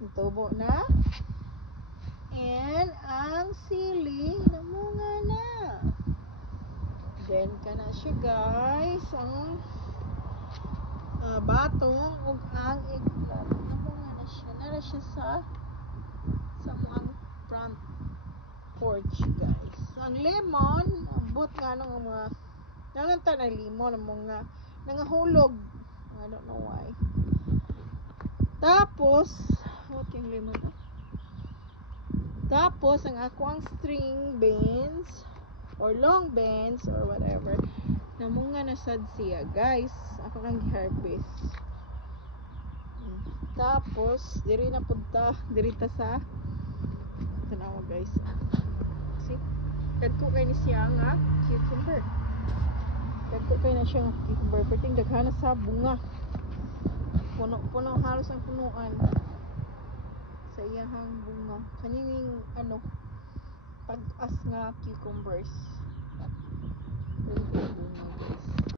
Tubo na. And ang sili namunga na. Then kana siya guys, ang batong ug ang eggplant namunga na siya. Nara siya sa muang front porch guys. Ang lemon, ambot nga nung mga nanganta na lemon, mga nangahulog. I don't know why. Tapos, what yung lemon? Tapos, ang ako ang string beans or long beans or whatever, namunga na sad siya guys. Ako kang harvest. Tapos, diri na punta, diri ta sa tanawa guys. See? Kadko kay ni siya nga cucumber. Kadko kay na siya nga cucumber. Perting daghana sa bunga. Puno halos ang punuan sa iyahang bunga. Kanyang pag-as nga cucumbers.